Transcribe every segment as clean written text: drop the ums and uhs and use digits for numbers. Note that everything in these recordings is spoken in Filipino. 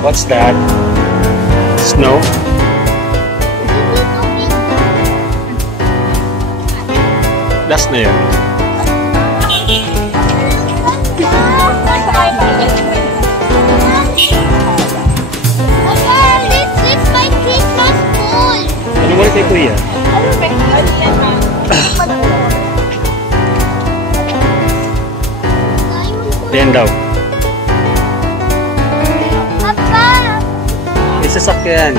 What's that? Snow? Last na yun. This my Christmas pool. Ano ba kay Kuya? Ayan daw. Papa! May sasakyan.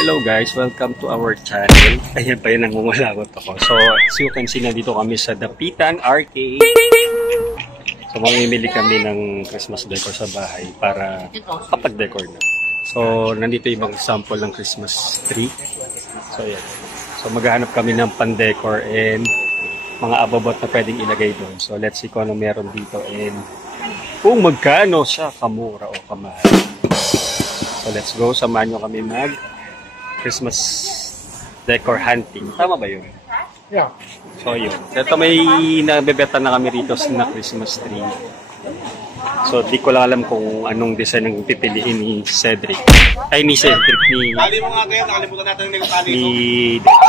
Hello guys, welcome to our channel. Ayan pa yun, nangungulagot ako. So, as you can see, nandito kami sa Dapitan Arcade. So, mamimili kami ng Christmas decor sa bahay para kapag-decor na. So, nandito yung mga sample ng Christmas tree. So, ayan. So, maghahanap kami ng pan-decor and mga ababot na pwedeng ilagay doon. So, let's see kung ano meron dito and kung magkano siya kamura o kamahal. So, let's go. Samahan nyo kami Christmas decor hunting. Tama ba yun? Yeah. So yun. Ito may nabebeta na kami rito na Christmas tree. So di ko lang alam kung anong design ang pipiliin ni Cedric. Ay ni Cedric ni... Tali mo nga kayo, nakalimutan natin yung tali mo. Ni Dex.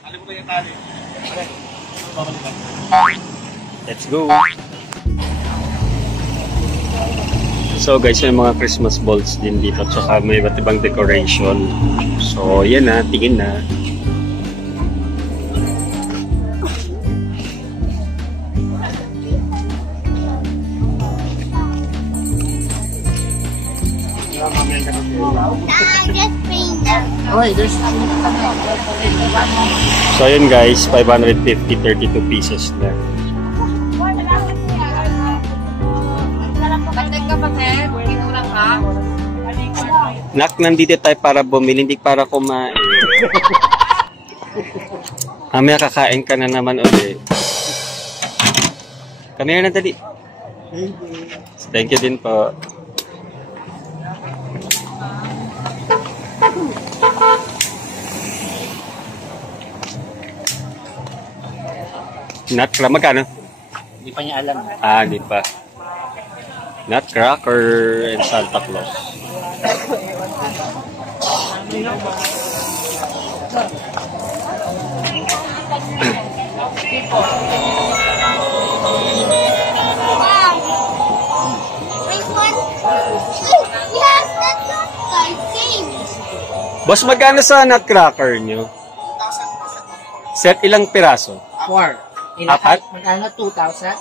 Nakalimutan yung tali. Let's go. So guys, may mga Christmas balls din dito. Tsaka may iba't ibang decoration. So yan na, tingin na. So yun guys, 550, 32 pieces na. Nak, nandito tayo para bumili, hindi para kumain. Mamaya kakain ka na naman ulit. Kami na dali. Thank you din po. Nutcracker, magkano? Hindi pa niya alam. Ah, di pa. Nutcracker and Santa Claus. Boss, magkano sa nutcracker nyo? Set ilang piraso? 4. Apat? Magkano? 2,000?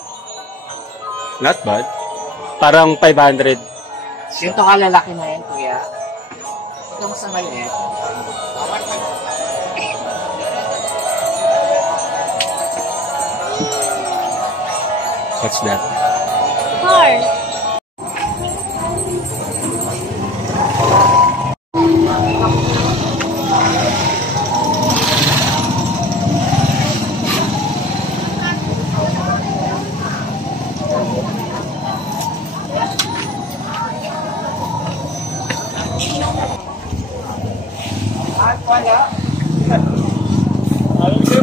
Not bad. Parang 500. Yung to kalalaki na yan, kuya. Ito mas na maliit. What's that? Car.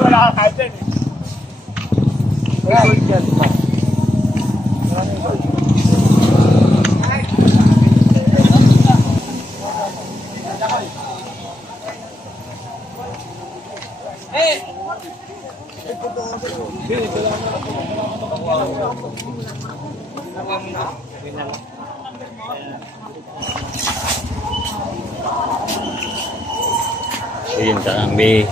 Wala ka dyan eh. Ayun, dami.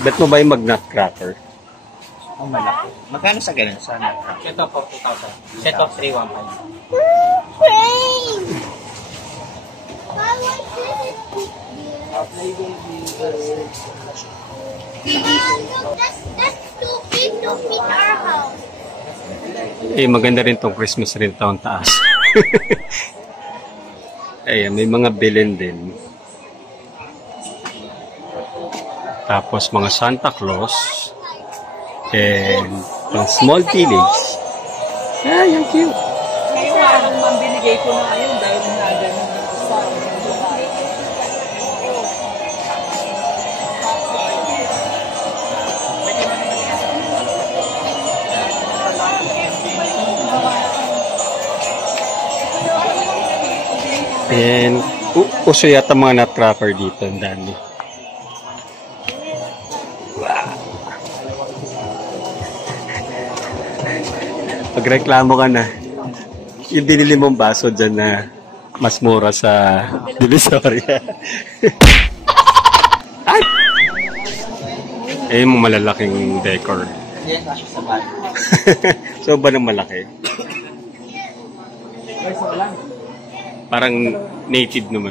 Bet mo ba yung mag-nutcracker? Ang malaki. Magkano sa ganun? Sa nutcracker? Ito po, 2,000. Set of 3, 1,500. Train! Why was this? Look, that's too big to fit our house. Eh, maganda rin tong Christmas rin taon taas. Ayan, may mga Belen din. Tapos mga Santa Claus. And pang small village. Ay, ang cute. Ngayon parang mambinigay ko na ngayon dahil na gano'n sa And uso yata mga nutcracker dito. Ang dami. Pagreklamo ka na, yung binili mong baso dyan na mas mura sa Divisoria. Ay! Eh, yung malalaking decor. Yan, kasi sa bahay. So, ba ng malaki? Parang native naman.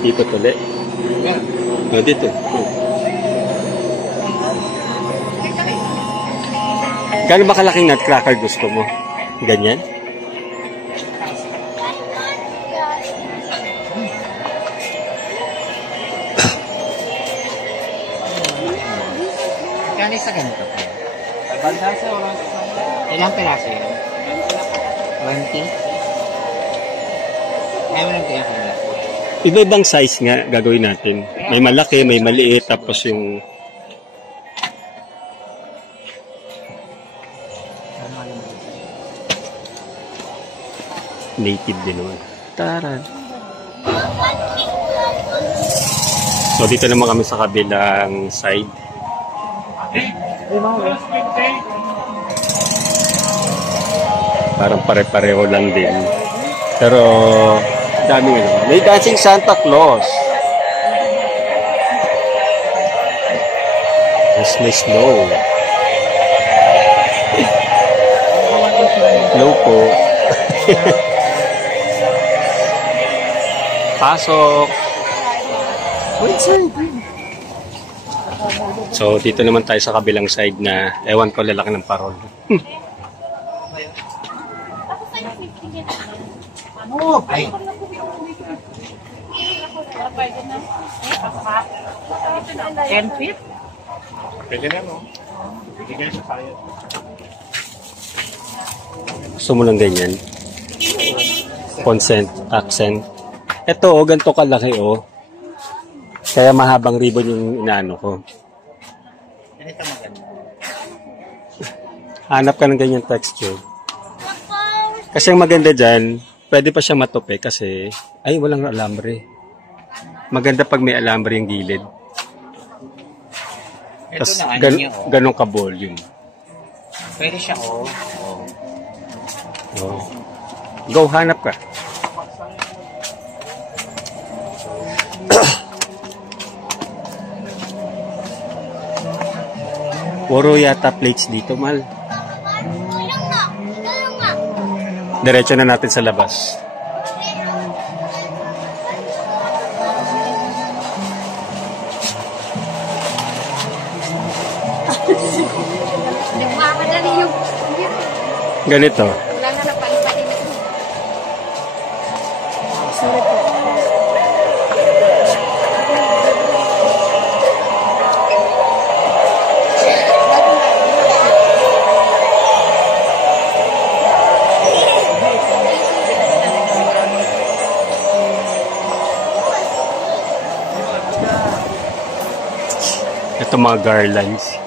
Dito tuloy. Oh, dito. Gano'n ba kalaking nutcracker gusto mo? Ganyan? Kani sa ganito po. Ilang piraso yun? 20? Ayaw lang kayo kung malaki. Iba-ibang size nga gagawin natin. May malaki, may maliit, tapos yung native din naman. Taran. So, dito naman kami sa kabilang side. Parang pare-pareho lang din. Pero, daming ano. May dancing Santa Claus. Yes, may snow. Hello po. Pasok. Wait, side. So, dito naman tayo sa kabilang side na ewan ko lalaki ng parol. Ay, 10 feet. Pwede na, no? Pwede kayo sa kaya. Gusto mo lang ganyan? Consent, accent. Ito, oh, ganito kalaki, oh. Kaya mahabang ribbon yung inaano ko. ganito maganda. Hanap ka ng ganyan texture. Kasi ang maganda dyan, pwede pa siyang matupi kasi, ay, walang alambre. Maganda pag may alambre yung gilid. Ito Tapos, na, ano niya, oh. ganun ka-volume. Pwede siya, oh. Oh. Go, hanap ka. Puro yata plates dito, mal. Diretso na natin sa labas. Ganito. Ito mga garlands.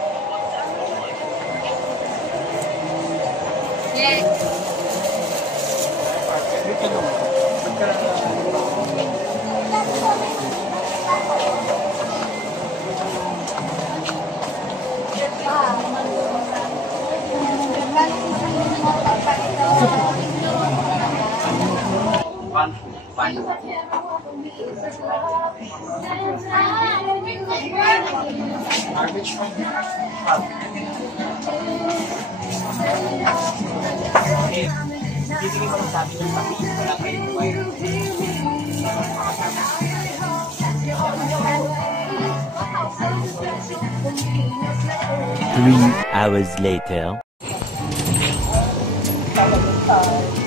Hours later.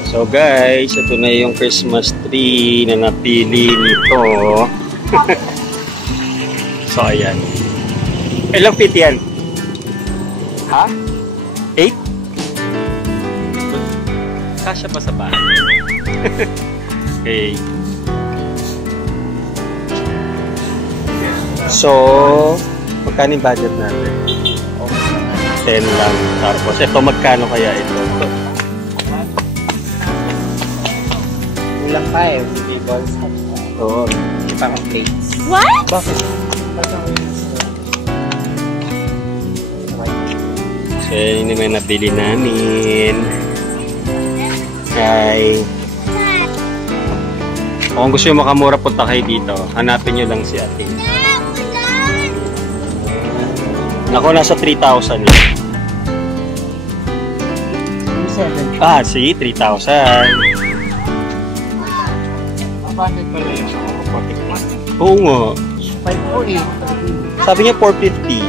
So guys, ito na yung Christmas tree na napili nito. So ayan. Ilang feet yan? Ha? 8? Kasya ba sa bahay? Okay. So, magkano yung budget natin? 10 lang. Tapos, ito magkano kaya ito? Kulang pa eh, balls. Oo. Hindi pa akong plates. What? Bakit? So, yun yung may nabili namin. Hi. Kung gusto nyo makamura, punta kayo dito. Hanapin nyo lang si ate. Naku, nasa 3,000 yun. 7. Ah, see? 3,000. Bakit pala yung Oo nga. 5 po eh. Sabi niya 450.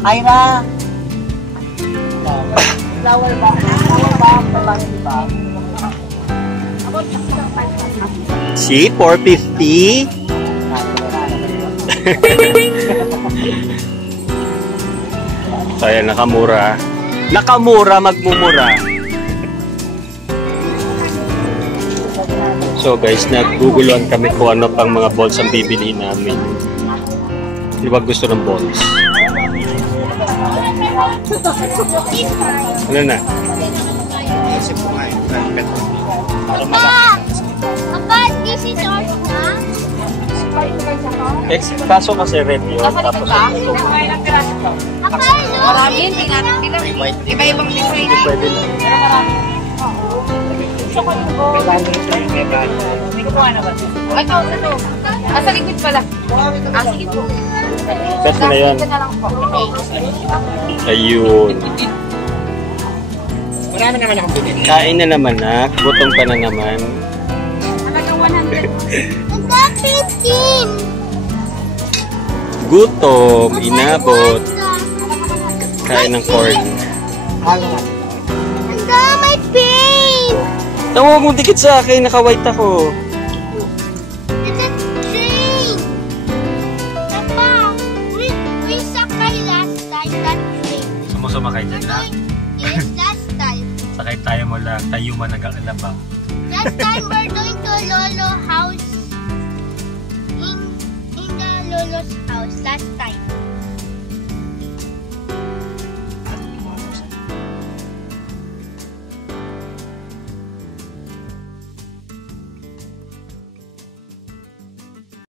Ira! Flower ba? Flower ba? Babae ba? See? 450? So, ayan, nakamura. Nakamura, magmumura. So guys, nagguguluhan kami kung ano pang mga balls ang bibili namin. Di ba gusto ng balls? Ano na? Kasi po nga yung carpet. Papa, this is ours na? Kaso kasi red yun. Tapos ito. Papa, Marami yun, hindi natin bilang. Iba-ibang design. Pwede lang. Hindi ko na ba? Ay, ito. Sa likod pala. Sige po. Pwede na yan. Ito na lang po. Ayun. Marami naman akong bili. Kain na naman na. Gutom ka na naman. Halagang 100. Hanggang 15. Gutom. Inabot. Kain ng corn. Hanggang may pain. Huwag mong dikit sa akin. Naka-white ako. It's a train. Papa, we sakay last time that train. Sumusama kayo dyan na. Yes, last time. Sakay tayo mula. Tayo man nag-aalaba. Last time we're going to Lolo house. In the Lolo's house last time.